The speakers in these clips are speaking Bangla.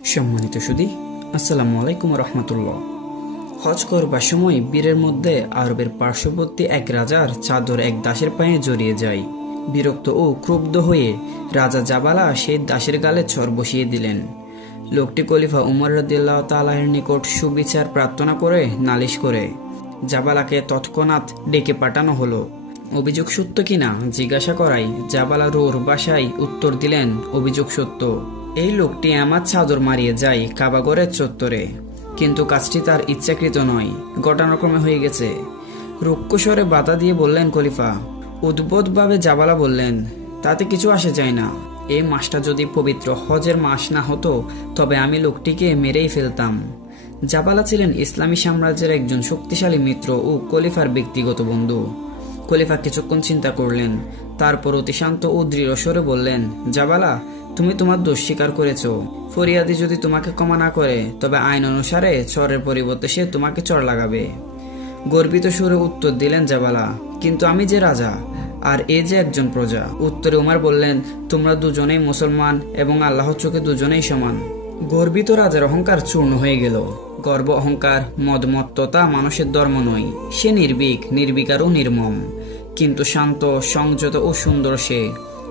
সম্মানিত সুধী, আসসালামু আলাইকুম রহমতুল্লাহ। হজ করবার সময় বীরের মধ্যে আরবের পার্শ্ববর্তী এক রাজার চাদর এক দাসের পায়ে জড়িয়ে যায়। বিরক্ত ও ক্রুব্ধ হয়ে রাজা জাবালা সেই দাসের গালে ছর বসিয়ে দিলেন। লোকটি খলিফা উমর রাদিয়াল্লাহু তাআলার নিকট সুবিচার প্রার্থনা করে নালিশ করে জাবালাকে তৎক্ষণাৎ ডেকে পাঠানো হলো। অভিযোগ সত্য কিনা জিজ্ঞাসা করায় জাবালা রোর ভাষায় উত্তর দিলেন, অভিযোগ সত্য। এই লোকটি আমার চাদর মারিয়ে যায় কাবাগরের চত্বরে, কিন্তু কাজটি তার ইচ্ছাকৃত নয়, ঘটনাক্রমে হয়ে গেছে। রুক্ষস্বরে বাধা দিয়ে বললেন খলিফা। উদ্ভটভাবে জাবালা বললেন, তাতে কিছু আসে যায় না। এই মাসটা যদি পবিত্র হজের মাস না হতো তবে আমি লোকটিকে মেরেই ফেলতাম। জাবালা ছিলেন ইসলামী সাম্রাজ্যের একজন শক্তিশালী মিত্র ও খলিফার ব্যক্তিগত বন্ধু। খলিফা কিছুক্ষণ চিন্তা করলেন, তারপর অতি শান্ত ও দৃঢ় স্বরে বললেন, জাবালা, তুমি তোমার দোষ স্বীকার করেছ। ফরিয়াদি যদি তোমাকে ক্ষমা না করে তবে আইন অনুসারে চরের পরিবর্তে সে তোমাকে চর লাগাবে। গর্বিত সুরে উত্তর দিলেন জাবালা, কিন্তু আমি যে রাজা আর এ যে একজন প্রজা। উত্তরে উমর বললেন, তোমরা দুজনেই মুসলমান এবং আল্লাহর চোখে দুজনেই সমান। গর্বিত রাজার অহংকার চূর্ণ হয়ে গেল। গর্ব, অহংকার, মদমত্ততা মানুষের ধর্ম নয়। সে নির্ভীক, নির্বিকার ও নির্মম, কিন্তু শান্ত, সংযত ও সুন্দর সে।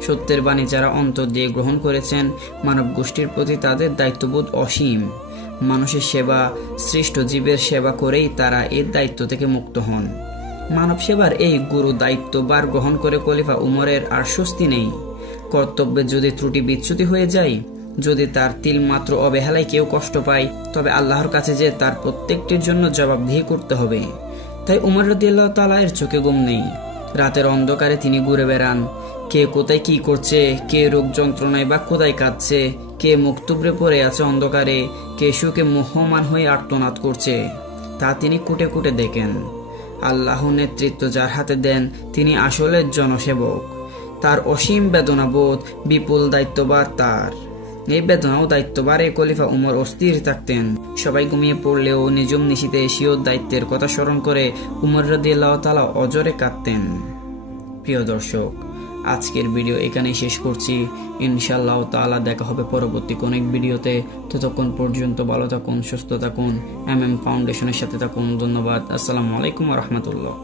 সত্যের বাণী যারা অন্তর দিয়ে গ্রহণ করেছেন, মানব গোষ্ঠীর প্রতি তাদের দায়িত্ববোধ অসীম। মানুষের সেবা, সৃষ্ট জীবের সেবা করেই তারা এর দায়িত্ব থেকে মুক্ত হন। মানব সেবার এই গুরু দায়িত্বভার গ্রহণ করে খলিফা উমরের আর স্বস্তি নেই। কর্তব্যে যদি ত্রুটি বিচ্যুতি হয়ে যায়, যদি তার তিলমাত্র অবহেলায় কেউ কষ্ট পায়, তবে আল্লাহর কাছে যে তার প্রত্যেকটির জন্য জবাবদিহি করতে হবে। তাই উমর রাদিয়াল্লাহু তাআলা এর চোখে ঘুম নেই। রাতের অন্ধকারে তিনি ঘুরে বেড়ান। কে কোথায় কি করছে, কে রোগ যন্ত্রণায় বা কোথায় কাঁদছে, কে মুখ থুবড়ে পড়ে আছে অন্ধকারে, কে সুখে মোহমান হয়ে আর্তনাদ করছে, তা তিনি কুটে কুটে দেখেন। আল্লাহ নেতৃত্ব যার হাতে দেন তিনি আসলে জনসেবক। তার অসীম বেদনাবোধ, বিপুল দায়িত্বভার তার। এই বেদনা ও দায়িত্বভারে খলিফা উমর অস্থির থাকতেন। সবাই ঘুমিয়ে পড়লেও নিজম নিশিতে এশীয় দায়িত্বের কথা স্মরণ করে উমর রাদিয়াল্লাহু তাআলা অজরে কাঁদতেন। প্রিয় দর্শক, আজকের ভিডিও এখানেই শেষ করছি। ইনশাআল্লাহ তাআলা দেখা হবে পরবর্তী কোন এক ভিডিওতে। ততক্ষণ পর্যন্ত ভালো থাকুন, সুস্থ থাকুন, ফাউন্ডেশনের সাথে থাকুন। ধন্যবাদ। আসসালামু আলাইকুম ওয়া রাহমাতুল্লাহ।